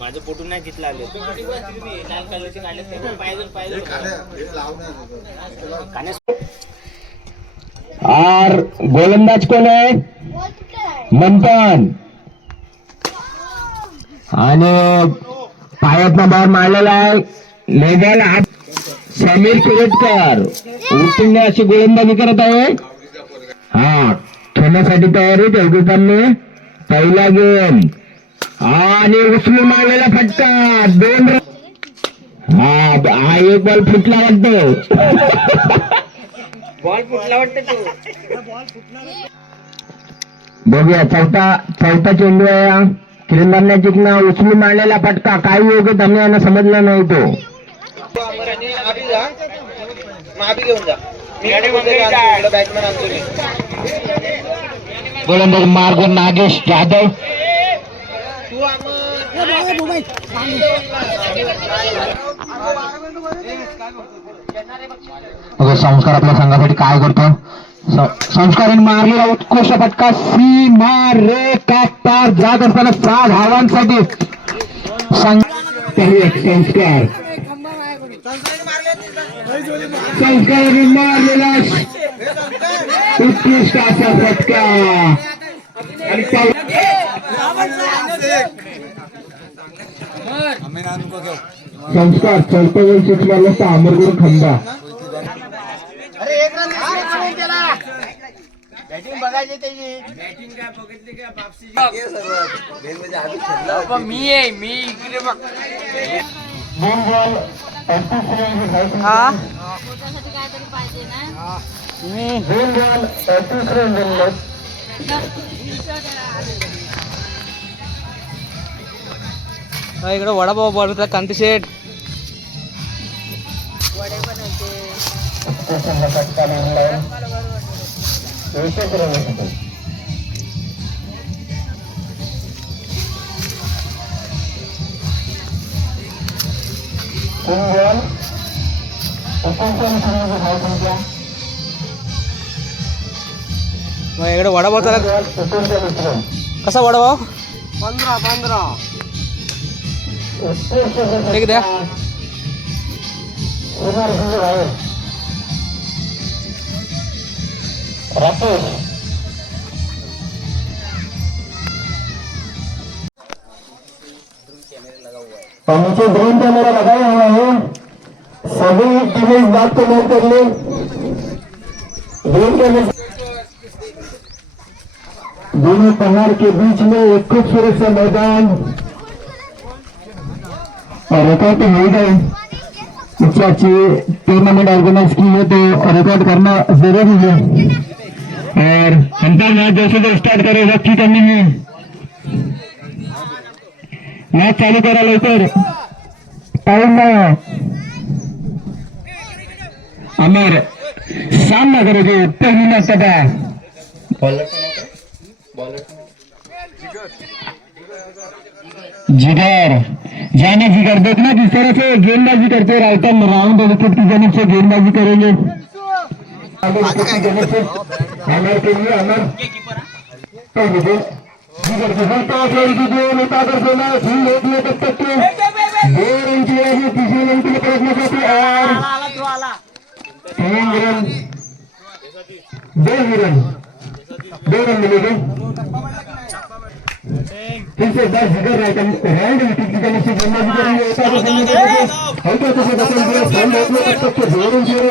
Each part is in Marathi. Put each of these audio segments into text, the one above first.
माझं पोटून नाही जितला आले लाल कलरचे काढले पाहिजे और गोलंदाज कोण आहे मंथन आणि पायातनं बाहेर मारलेला आहे लेगल समीर कुरटकर उत्तुंग अशी गोलंदाजी करत आहे. हा खेळण्यासाठी तयारी तेलगुटांनी पहिला गेम आणि उचलून मारलेला फटका 2 हा एक बॉल फुटला वाटतो. बॉल फुटला वाटतं तू बघूया चौथा चेंडू आहे किरंदांना जिंकणं उचलून मारलेला फटका काही योग्य त्यांना समजला नाही तो गोलंदाज मार्ग नागेश जाधव संस्कार आपल्या संघासाठी काय करतो संस्काराने मारलेला उत्कृष्ट फटका सीमा रेखा पार जात असताना 6 धावांसाठी संस्काराने मारलेला उत्कृष्ट असा फटका आणि संस्कार चौथा गोल शिकला तर अमरगुरू खंबा बॅटिंग बघायची त्याची बॅटिंग काय बघितली काय बापसी मी आहे मी इकडे बघ इकडे वडापाव बनवतात कांती शेठ इकडे वडापाव चालत कसा वडापाव 15 ठीक द्या नीचे ड्रोन कैमरा लगाया हुआ है सभी टीमें इस बात को नोट कर लें ड्रोन कैमरा दोनों पहाड़ के बीच में एक खूबसूरत सा मैदान और रिकॉर्ड तो हो गए इतनी अच्छी टूर्नामेंट ऑर्गेनाइज की है तो रिकॉर्ड करना जरूरी है और अंतर मैच जैसे जो स्टार्ट करे रखी करनी है मैच चालू करा लवकर टाइम अमर सामना करोगे पहली मैच का जिगर जाने जिगर देखना जिस तरह से गेंदबाजी करते राउटर राउंड विकेट की जानिब से गेंदबाजी करेंगे अमर के लिए अमर जिगर के नेता कर देना फील्ड होती तब तक के 2 रन की है तीसरे रन के लिए प्रयत्न करते और 3 रन 2 रन मिलेंगे फिर से 10 जिगर राइट विकेट की जानिब से गेंदबाजी करेंगे हल्का से बटन दिया फील्ड होती तब तक के 2 रन की है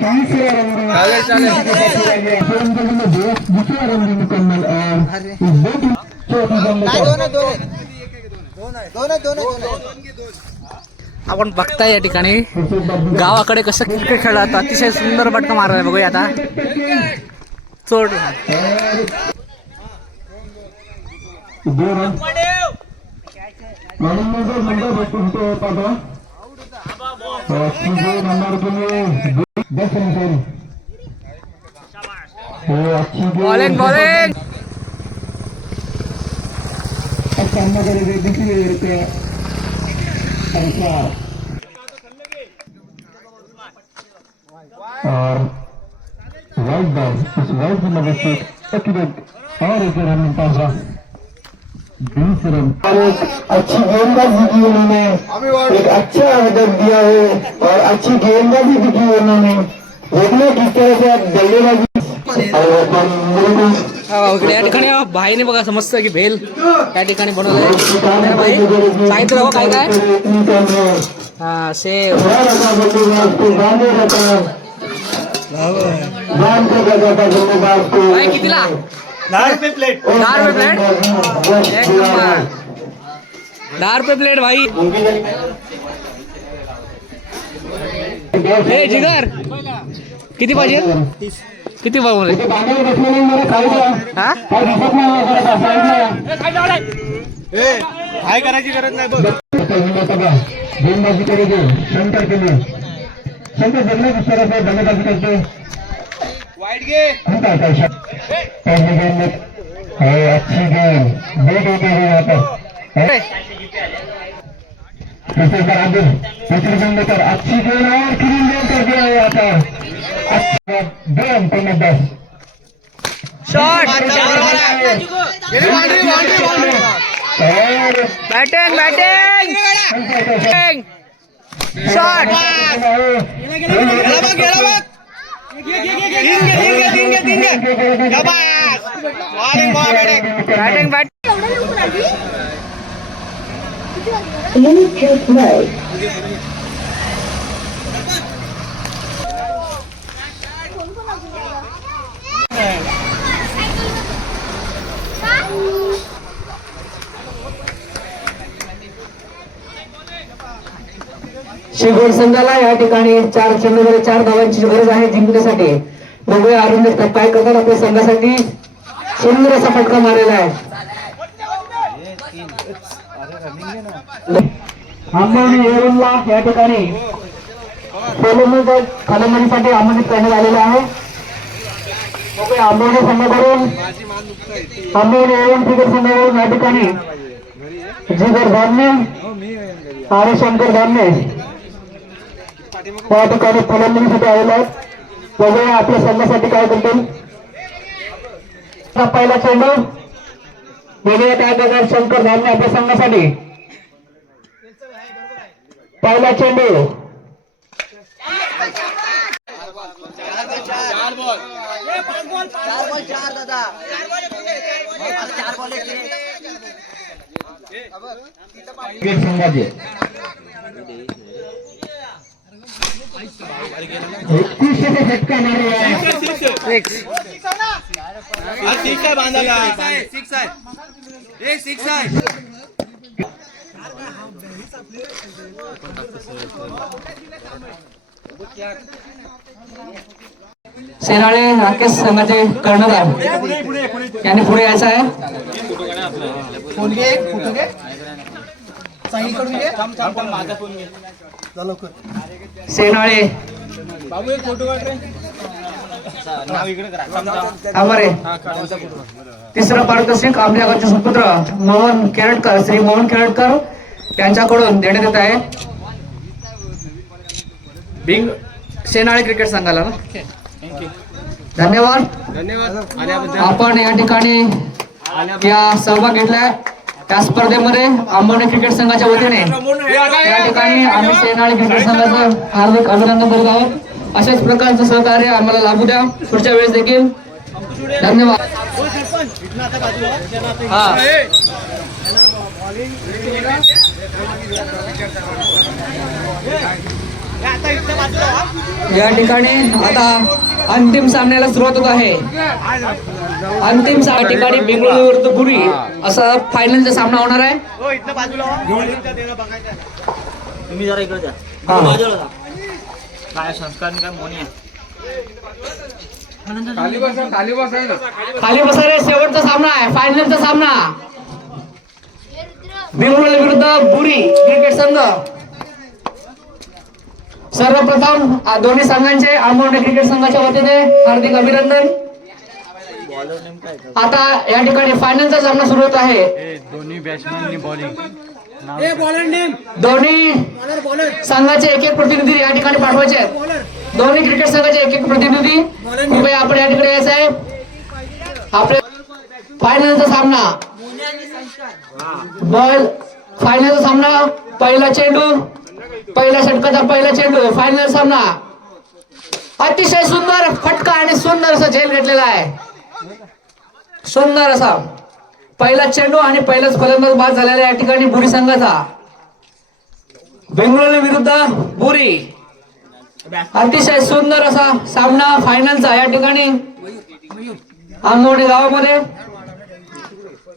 तीसरे रन के लिए प्रयत्न करते और तीसरा रन दूसरा रन भी मुकम्मल आपण बघताय या ठिकाणी गावाकडे कसं क्रिकेट खेळलं जातं अतिशय सुंदर फटका मारला बघूया आता चोड बॉलिंग बॉलिंग सामना करेंगे दूसरी और वाइट बॉल उस वाइट की मदद से और एक रन मिलता हुआ 20 रन। अच्छी गेंदबाजी की उन्होंने, एक अच्छा हेडर दिया है और अच्छी गेंदबाजी भी की उन्होंने। देखना किस तरह से बल्लेबाजी इकडे या ठिकाणी भाईने बघा समजतं की भेल या ठिकाणी बनवलंय भाई सांगितलं हो काय काय हा सेव भाई कितीला 10 रुपये प्लेट 10 रुपये प्लेट एक नंबर 10 रुपये प्लेट भाई हे जिगर किती पाहिजे किती पाहिजे हा काय करायची गरज नाही बघ गेंदबाजी करेगे शंकर के लिए शंकर जल्दी किस तरह से बल्लेबाजी करते वाइट गे पहली गेंद में अच्छी गेंद दो होते हुए यहाँ पर दूसरे पर आगे दूसरी गेंद लेकर अच्छी गेंद और क्लीन गेंद कर दिया यहाँ पर अच्छा 2 अंकों में 10 shot batting batting shot batting batting Shivgad संघाला या ठिकाणी 4 चेंडूमध्ये 4 धावांची गरज आहे जिंकण्यासाठी. बघूया अरुण जगताप काय करतात आपल्या संघासाठी. सुंदर असा फटका मारलेला आहे. आंबवणे येऊनला या ठिकाणी फलंदाजीसाठी आमंत्रित करण्यात आलेला आहे. बघूया आंबवणे संघाकडून आंबवणे येऊन क्रिकेट संघाकडून या ठिकाणी जिगर धामणे आणि शंकर धामणे या ठिकाणी फलंदाजीसाठी आलेले आहेत. बघूया आपल्या संघासाठी काय करतील. पहिला चेंडू बघूया त्या प्रकार शंकर धामणे आपल्या संघासाठी. पहिला चेंडू संघाचे 31 फटका मारला आहे. सेनाळे राकेश संघाचे कर्णधार यांनी पुढे यायचं आहे. सेनाळे हमारे तिसरा पारितोषिक आपल्याकडचे सुपुत्र मोहन केरटकर श्री मोहन केरटकर यांच्याकडून देण्यात येत आहे. बिंग सेनाळे क्रिकेट संघाला धन्यवाद. आपण या ठिकाणी या सहभाग घेतलाय त्या स्पर्धेमध्ये आंबवणे क्रिकेट संघाच्या वतीने या ठिकाणी आम्ही सेनाळे क्रिकेट संघाचं हार्दिक अभिनंदन करत आहोत. अशाच प्रकारचं सहकार्य आम्हाला लाभू द्या पुढच्या वेळेस देखील. धन्यवाद. या ठिकाणी आता अंतिम सामन्याला सुरुवात होत आहे. अंतिम ठिकाणी बेंगळुरू विरुद्ध पुरी असा फायनलचा सामना होणार आहे. तुम्ही जरा इकडे जा. काय संस्कार काय मोनी खाली बसा रे. शेवटचा सामना आहे फायनलचा सामना बेंगळुरू विरुद्ध पुरी क्रिकेट संघ. सर्वप्रथम दोन्ही संघांचे आंबवणे क्रिकेट संघाच्या वतीने हार्दिक अभिनंदन. आता या ठिकाणी फायनलचा सामना सुरू होत आहे. दोन्ही बॅट्समॅननी बॉलिंग दोन्ही संघाचे एक प्रतिनिधी या ठिकाणी पाठवायचे आहेत. दोन्ही क्रिकेट संघाचे एक प्रतिनिधी कृपया आपण या ठिकाणी यायचं आहे. आपल्या फायनलचा सामना बॉल फायनलचा सामना, पहिला चेंडू, पहिल्या षटकाचा पहिला चेंडू, फायनल सामना. अतिशय सुंदर फटका आणि सुंदर असा झेल घेतलेला आहे. सुंदर असा पहिला चेंडू आणि पहिलाच फलंदाज बाद झालेला या ठिकाणी बुरी संघाचा. बेंगळुरू विरुद्ध बुरी. अतिशय सुंदर असा सामना फायनलचा या ठिकाणी आंबवडे गावामध्ये.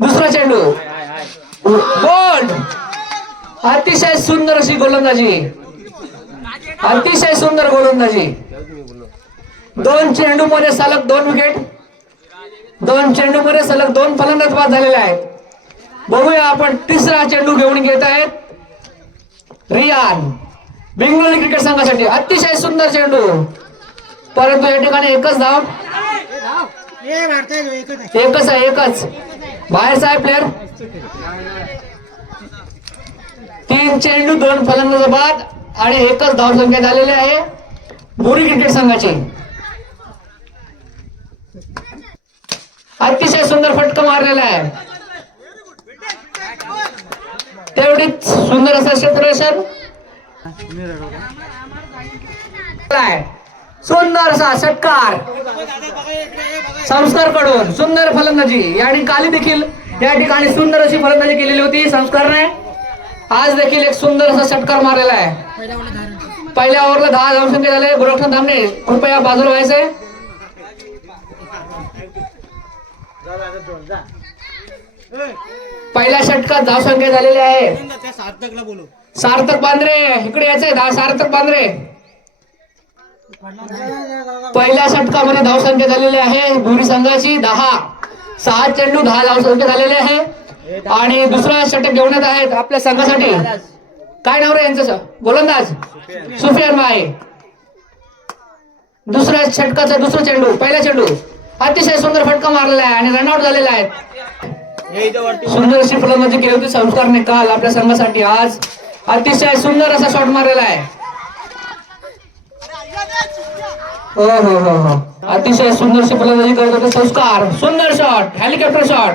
दुसरा चेंडू, गोल. अतिशय सुंदर अशी गोलंदाजी, अतिशय सुंदर गोलंदाजी. 2 चेंडू मध्ये सलग 2 विकेट, 2 चेंडू मध्ये सलग 2 फलंदाज बाद झालेले आहेत. बघूया आपण तिसरा चेंडू घेऊन घेत आहेत रियान बेंगळुरू क्रिकेट संघासाठी. अतिशय सुंदर चेंडू, परंतु या ठिकाणी एकच धाव, एकच आहे, एकच बाहेरचा आहे प्लेअर. 3 चेंडू 2 फलंदाज बाद आणि एकच धाव संख्या झालेली आहे बुरी क्रिकेट संघाची. अतिशय सुंदर फटका मारलेला आहे, तेवढीच सुंदर असं क्षेत्ररक्षण, सुंदर असा षटकार संस्कार कडून. सुंदर फलंदाजी आणि काली देखील या ठिकाणी सुंदर अशी फलंदाजी केलेली होती संस्कारने. आज देखील एक सुंदर असा षटकार मारलेला आहे. पहिल्या ओव्हरला 10 धावसंख्या झाले. गोरखनाथ धामणे कृपया बाजूला व्हायचे. पहिल्या षटकात धावसंख्या झालेली आहे. सार्थक बांद्रे इकडे यायचंय. सार्थक बांद्रे पहिल्या षटकामध्ये धावसंख्या झालेली आहे भुरी संघाची 10. 6 चेंडू 10 धावसंख्या झालेली आहे. आणि दुसरा षटक घेऊन येत आहेत आपल्या संघासाठी. काय नाव रे यांचं? गोलंदाज सुफियान माहे. दुसऱ्या षटकाचा दुसरा चेंडू, पहिला चेंडू अतिशय सुंदर फटका मारलेला आहे आणि रनआउट झालेला आहे. सुंदर अशी फलंदाजी केली होती संस्कारने काल आपल्या संघासाठी. आज अतिशय सुंदर असा शॉट मारलेला आहे. हो हो हो हो, अतिशय सुंदरशी फलंदाजी करत होते संस्कार. सुंदर शॉट, हेलिकॉप्टर शॉट,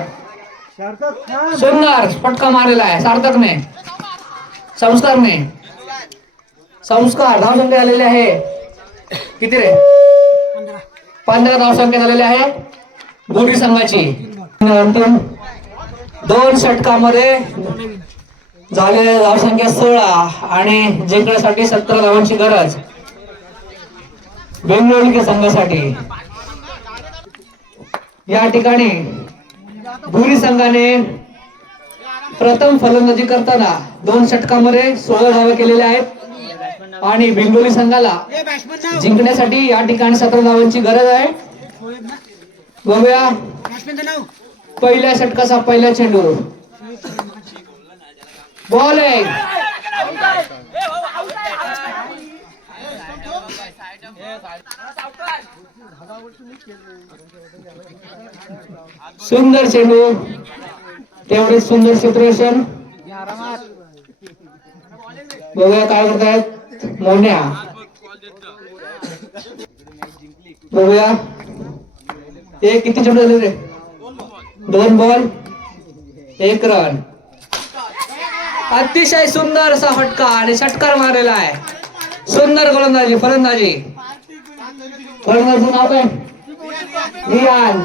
सुंदर फटका मारलेला आहे सार्थकने, संस्कारने. संस्कार धावसंख्या झालेली आहे किती रे? 15 धावसंख्या झालेली आहे बुरी संघाची. अंतिम 2 षटकामध्ये झालेल्या धावसंख्या 16 आणि जिंकण्यासाठी 17 धावांची गरज बेंगळुरू संघासाठी. या ठिकाणी बुरी संघाने प्रथम फलंदाजी करताना 2 षटकामध्ये 16 धावा केलेल्या आहेत आणि बेंगळुरू संघाला जिंकण्यासाठी या ठिकाणी 17 धावांची गरज आहे. बघूया पहिल्या षटकाचा पहिला चेंडू, बॉलिंग. सुंदर चेंडू, तेवढे सुंदर क्षेत्ररक्षण. बघूया काय करतायत मोन्या. बघूया हे किती चेंडू झाले रे? 2 बॉल 1 रन. अतिशय सुंदर असा फटका आणि षटकार मारलेला आहे. सुंदर गोलंदाजी, फलंदाजी. फलंदाजी नाव काय? रियान.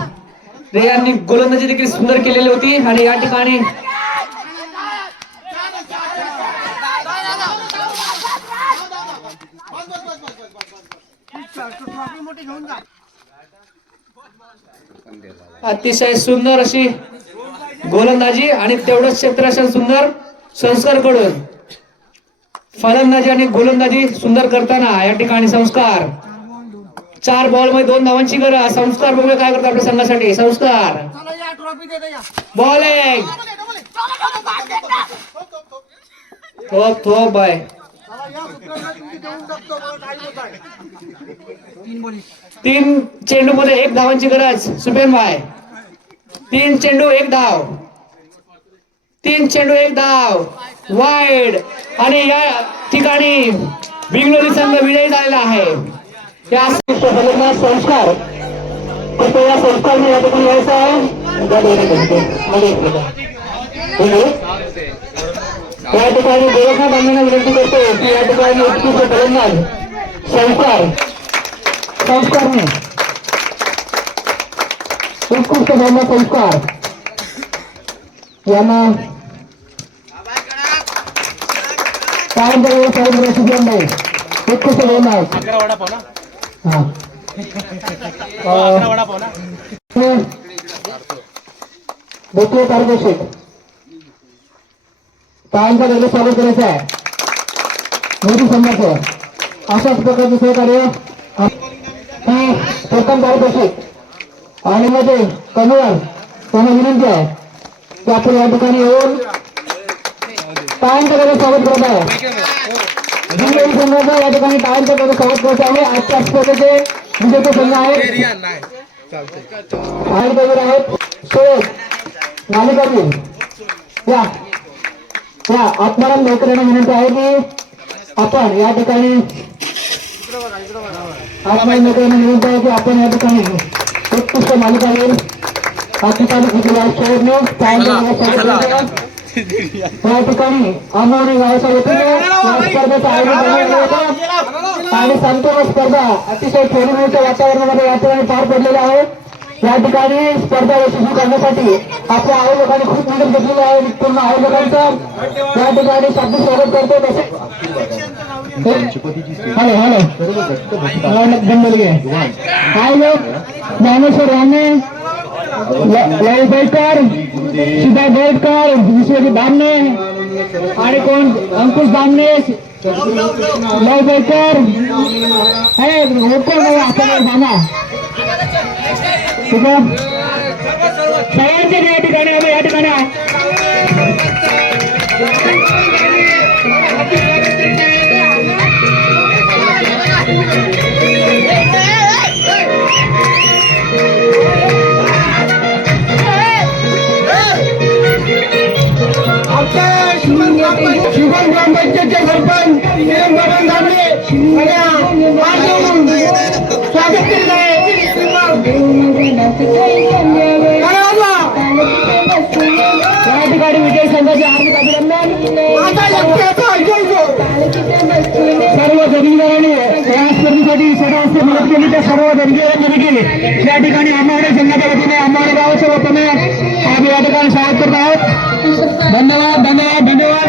रियाननी गोलंदाजी देखील सुंदर केलेली होती आणि या ठिकाणी अतिशय सुंदर अशी गोलंदाजी आणि तेवढंच क्षेत्ररक्षण सुंदर संस्कार कडून. फलंदाजी आणि गोलंदाजी सुंदर करताना या ठिकाणी संस्कार. 4 बॉल मध्ये 2 धावांची गरज. संस्कार बघूया काय करतात आपल्या संघासाठी. संस्कार बॉलिंग. थोप बाय 3 चेंडू मध्ये 1 धावांची गरज. सुपेन बाय 3 चेंडू 1 धाव. 3 चेंडू 1 धाव. वाईड आणि या ठिकाणी बेंगळुरू संघ विजयी झालेला आहे. या संस्कार कृपया संस्कारने या ठिकाणी यायचं आहे. या ठिकाणी गोरखनाथ बांधवांना विनंती करतो की या ठिकाणी उत्कृष्ट गोलंदाज संस्कारने उत्कृष्ट गोलंदाज संस्कार यांना कायम करायला सर्व रसिक नाही उत्कृष्ट गोलंदाज द्वितीय पारितोषिक कायमचा रेल्वे चालू करायचा आहे मोदी संघाचं अशाच प्रकारचे सहकार्य ही प्रथम पारितोषिक आणि मध्ये कन्वर त्यांना विनंती आहे की आपण या ठिकाणी येऊन कायमचा रेल्वे स्वागत करत आहे जिल्हा संघाचं या ठिकाणी कायमचा रेल्वे स्वागत करत आहे आजच्या स्पर्धेचे विजेते संघ आहेत आहेत शोध मालिकातील या आत्माराम लवकर यांना विनंती आहे की आपण या ठिकाणी आत्माराम लवकर यांना विनंती आहे की आपण या ठिकाणी उत्कृष्ट मालिका येईल या ठिकाणी आंबवणे गावाच्या वतीने स्पर्धेचं आयोजन करण्यात आलं होतं आणि संपूर्ण स्पर्धा अतिशय खेळीमेळीच्या वातावरणामध्ये या ठिकाणी पार पडलेल्या आहे. या ठिकाणी स्पर्धा यशस्वी करण्यासाठी आपल्या आयोजकांनी खूप मेहनत घेतलेली आहे. पूर्ण आयोजकांचं या ठिकाणी शाब्दिक स्वागत करतो. तसे आयोजक ज्ञानेश्वर राणे, लवबेकर, सीधा गोडकर, विश्वजित दामणे आणि कोण अंकुश दामणे, लवबेकर हे कोण आपल्याला सांगा सगळ्यांचे या ठिकाणी आम्ही या ठिकाणी शिवम ग्रामपंचायतचे सरपंच बबन दामले स्वागत केलेलं आहे. या ठिकाणी विजय संघाचे हार्दिक अभिनंदन. सर्व जमीनदारांनी या स्पर्धेसाठी सर्व मदत केली त्या सर्व जमीनदारांनी केली. या ठिकाणी आंबावणे संघाच्या वतीने आंबावणे गावाच्या वतीने आम्ही या ठिकाणी स्वागत करत आहोत. धन्यवाद धन्यवाद धन्यवाद.